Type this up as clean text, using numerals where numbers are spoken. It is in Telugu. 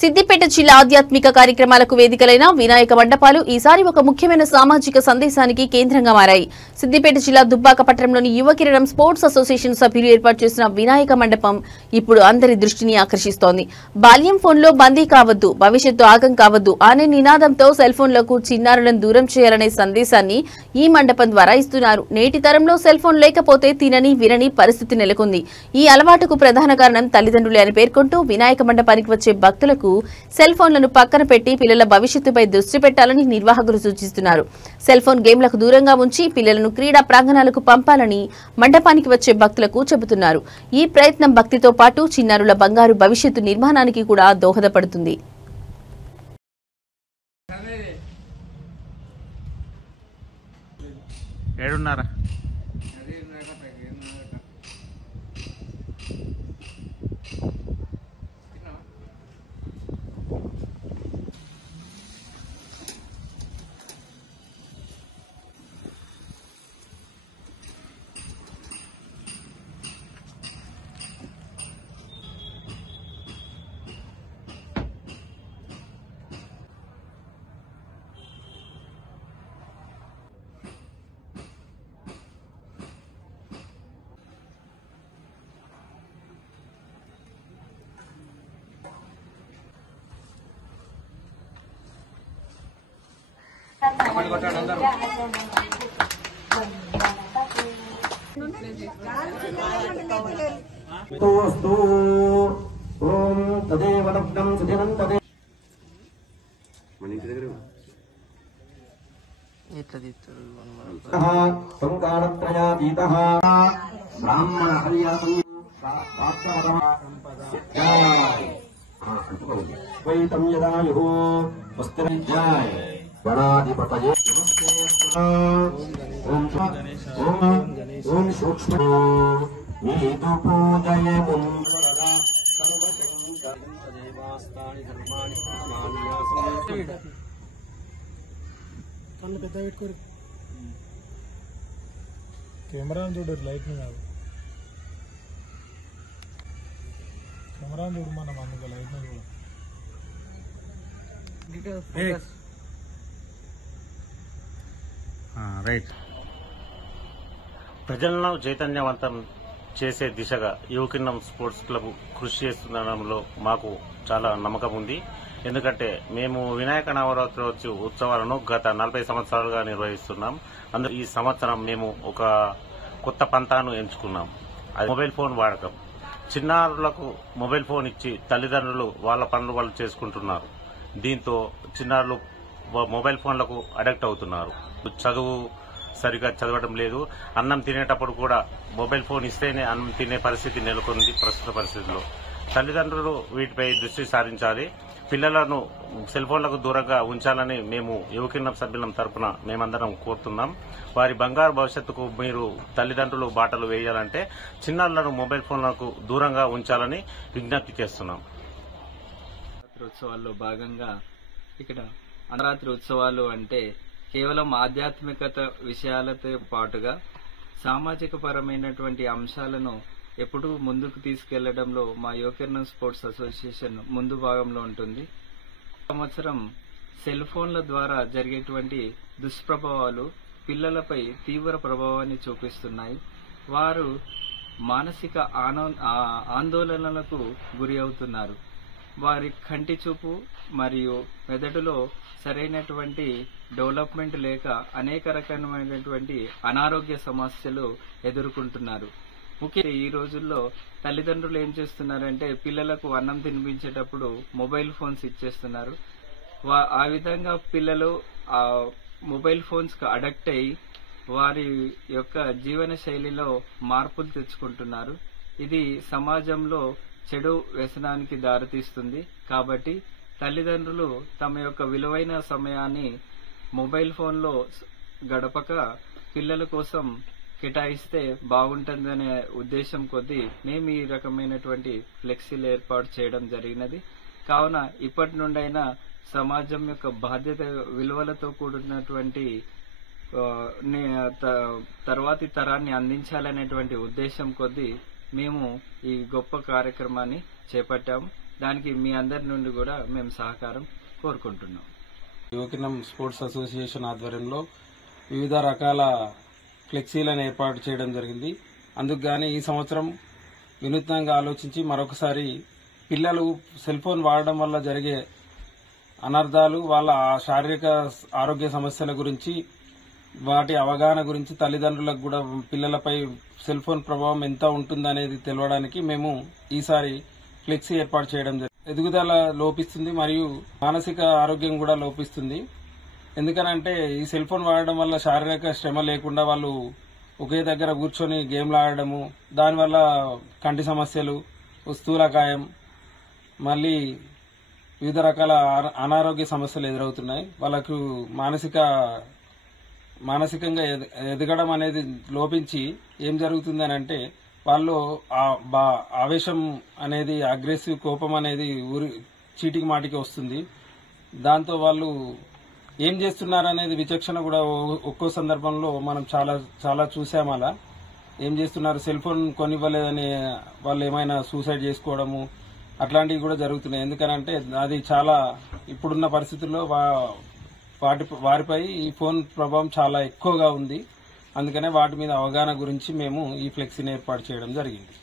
సిద్దిపేట జిల్లా ఆధ్యాత్మిక కార్యక్రమాలకు వేదికలైన వినాయక మండపాలు ఈసారి ఒక ముఖ్యమైన సామాజిక సందేశానికి కేంద్రంగా మారాయి. సిద్దిపేట జిల్లా దుబ్బాక పట్టణంలోని యువ కిరణం స్పోర్ట్స్ అసోసియేషన్ సభ్యులు ఏర్పాటు చేసిన వినాయక మండపం ఇప్పుడు అందరి దృష్టిని ఆకర్షిస్తోంది. బాల్యం ఫోన్లో బందీ కావద్దు, భవిష్యత్తు ఆగం కావద్దు అనే నినాదంతో సెల్ ఫోన్లకు చిన్నారులను దూరం చేయాలనే సందేశాన్ని ఈ మండపం ద్వారా ఇస్తున్నారు. నేటి తరంలో సెల్ ఫోన్ లేకపోతే తినని వినని పరిస్థితి నెలకొంది. ఈ అలవాటుకు ప్రధాన కారణం తల్లిదండ్రులే అని పేర్కొంటూ వినాయక మండపానికి వచ్చే భక్తులకు సెల్ ఫోన్లను పక్కన పెట్టి పిల్లల భవిష్యత్తుపై దృష్టి పెట్టాలని నిర్వాహకులు సూచిస్తున్నారు. సెల్ ఫోన్ గేమ్లకు దూరంగా ఉంచి పిల్లలను క్రీడా ప్రాంగణాలకు పంపాలని మండపానికి వచ్చే భక్తులకు చెబుతున్నారు. ఈ ప్రయత్నం భక్తితో పాటు చిన్నారుల బంగారు భవిష్యత్తు నిర్మాణానికి కూడా దోహదపడుతుంది. గణాధిపతయే ఓం సూక్ష్మ నీదు పూజయే కళ్ళు పెద్ద పెట్టుకోరు. కెమెరా చూడరు, లైట్ కాదు. కెమెరా చూడు, మనం అందుకు లైట్ కూడా రైట్. ప్రజలను చైతన్యవంతం చేసే దిశగా యువ కిరణం స్పోర్ట్స్ క్లబ్ కృషి చేస్తుండడంలో మాకు చాలా నమ్మకం ఉంది. ఎందుకంటే మేము వినాయక నవరాత్రి ఉత్సవాలను గత 40 సంవత్సరాలుగా నిర్వహిస్తున్నాం. అందులో ఈ సంవత్సరం మేము ఒక కొత్త పంతాను ఎంచుకున్నాం. అది మొబైల్ ఫోన్ వాడకం. చిన్నారులకు మొబైల్ ఫోన్ ఇచ్చి తల్లిదండ్రులు వాళ్ళ పనులు వాళ్ళు చేసుకుంటున్నారు. దీంతో చిన్నారులు మొబైల్ ఫోన్లకు అడిక్ట్ అవుతున్నారు. చదువు సరిగా చదవడం లేదు. అన్నం తినేటప్పుడు కూడా మొబైల్ ఫోన్ ఇస్తేనే అన్నం తినే పరిస్థితి నెలకొంది. ప్రస్తుత పరిస్థితుల్లో తల్లిదండ్రులు వీటిపై దృష్టి సారించాలి. పిల్లలను సెల్ ఫోన్లకు దూరంగా ఉంచాలని మేము యువ కిరణం సభ్యులం తరపున మేమందరం కోరుతున్నాం. వారి బంగారు భవిష్యత్తుకు మీరు తల్లిదండ్రులు బాటలు వేయాలంటే చిన్నారులను మొబైల్ ఫోన్లకు దూరంగా ఉంచాలని విజ్ఞప్తి చేస్తున్నాం. ఉత్సవాల్లో భాగంగా ఇక్కడ నవరాత్రి ఉత్సవాలు అంటే కేవలం ఆధ్యాత్మికత విషయాలతో పాటుగా సామాజిక పరమైనటువంటి అంశాలను ఎప్పుడూ ముందుకు తీసుకెళ్లడంలో మా యువ కిరణం స్పోర్ట్స్ అసోసియేషన్ ముందు భాగంలో ఉంటుంది. సంవత్సరం సెల్ ఫోన్ల ద్వారా జరిగేటువంటి దుష్ప్రభావాలు పిల్లలపై తీవ్ర ప్రభావాన్ని చూపిస్తున్నాయి. వారు మానసిక ఆందోళనలకు గురి అవుతున్నారు. వారి కంటి చూపు మరియు మెదడులో సరైనటువంటి డెవలప్మెంట్ లేక అనేక రకమైనటువంటి అనారోగ్య సమస్యలు ఎదుర్కొంటున్నారు. ముఖ్యంగా ఈ రోజుల్లో తల్లిదండ్రులు ఏం చేస్తున్నారంటే పిల్లలకు అన్నం తినిపించేటప్పుడు మొబైల్ ఫోన్స్ ఇచ్చేస్తున్నారు. ఆ విధంగా పిల్లలు ఆ మొబైల్ ఫోన్స్ కు అడక్ట్ అయి వారి యొక్క జీవన శైలిలో మార్పులు తెచ్చుకుంటున్నారు. ఇది సమాజంలో చెడు వ్యసనానికి దారితీస్తుంది. కాబట్టి తల్లిదండ్రులు తమ యొక్క విలువైన సమయాన్ని మొబైల్ ఫోన్లో గడపక పిల్లల కోసం కేటాయిస్తే బాగుంటుందనే ఉద్దేశం కొద్దీ మేము ఈ రకమైనటువంటి ఫ్లెక్సీలు ఏర్పాటు చేయడం జరిగినది. కావున ఇప్పటి నుండైనా సమాజం యొక్క బాధ్యత విలువలతో కూడినటువంటి తర్వాతి తరాన్ని అందించాలనేటువంటి ఉద్దేశం కొద్దీ మేము ఈ గొప్ప కార్యక్రమాన్ని చేపట్టాము. దానికి మీ అందరి నుండి కూడా మేము సహకారం కోరుకుంటున్నాం. యువకిరణం స్పోర్ట్స్ అసోసియేషన్ ఆధ్వర్యంలో వివిధ రకాల ఫ్లెక్సీలను ఏర్పాటు చేయడం జరిగింది. అందుకు గానీ ఈ సంవత్సరం వినూత్నంగా ఆలోచించి మరొకసారి పిల్లలు సెల్ ఫోన్ వాడడం వల్ల జరిగే అనర్థాలు, వాళ్ళ శారీరక ఆరోగ్య సమస్యల గురించి, వాటి అవగాహన గురించి తల్లిదండ్రులకు కూడా పిల్లలపై సెల్ ఫోన్ ప్రభావం ఎంత ఉంటుందనేది తెలవడానికి మేము ఈసారి ఫ్లెక్సీ ఏర్పాటు చేయడం జరిగింది. ఎదుగుదల లోపిస్తుంది మరియు మానసిక ఆరోగ్యం కూడా లోపిస్తుంది. ఎందుకనంటే ఈ సెల్ ఫోన్ వాడడం వల్ల శారీరక శ్రమ లేకుండా వాళ్ళు ఒకే దగ్గర కూర్చొని గేమ్లు ఆడడము, దానివల్ల కంటి సమస్యలు, స్థూలకాయం, మళ్ళీ వివిధ రకాల అనారోగ్య సమస్యలు ఎదురవుతున్నాయి. వాళ్ళకు మానసికంగా ఎదగడం అనేది లోపించి ఏం జరుగుతుంది అని అంటే వాళ్ళు ఆవేశం అనేది, అగ్రెసివ్ కోపం అనేది చీటికి మాటికి వస్తుంది. దాంతో వాళ్ళు ఏం చేస్తున్నారనేది విచక్షణ కూడా ఒక్కో సందర్భంలో మనం చాలా చూసాం. అలా ఏం చేస్తున్నారు, సెల్ ఫోన్ కొనివ్వలేదని వాళ్ళు ఏమైనా సూసైడ్ చేసుకోవడము అట్లాంటివి కూడా జరుగుతున్నాయి. ఎందుకనంటే అది చాలా ఇప్పుడున్న పరిస్థితుల్లో వారిపై ఈ ఫోన్ ప్రభావం చాలా ఎక్కువగా ఉంది. అందుకనే వాటి మీద అవగాహన గురించి మేము ఈ ఫ్లెక్సీని ఏర్పాటు చేయడం జరిగింది.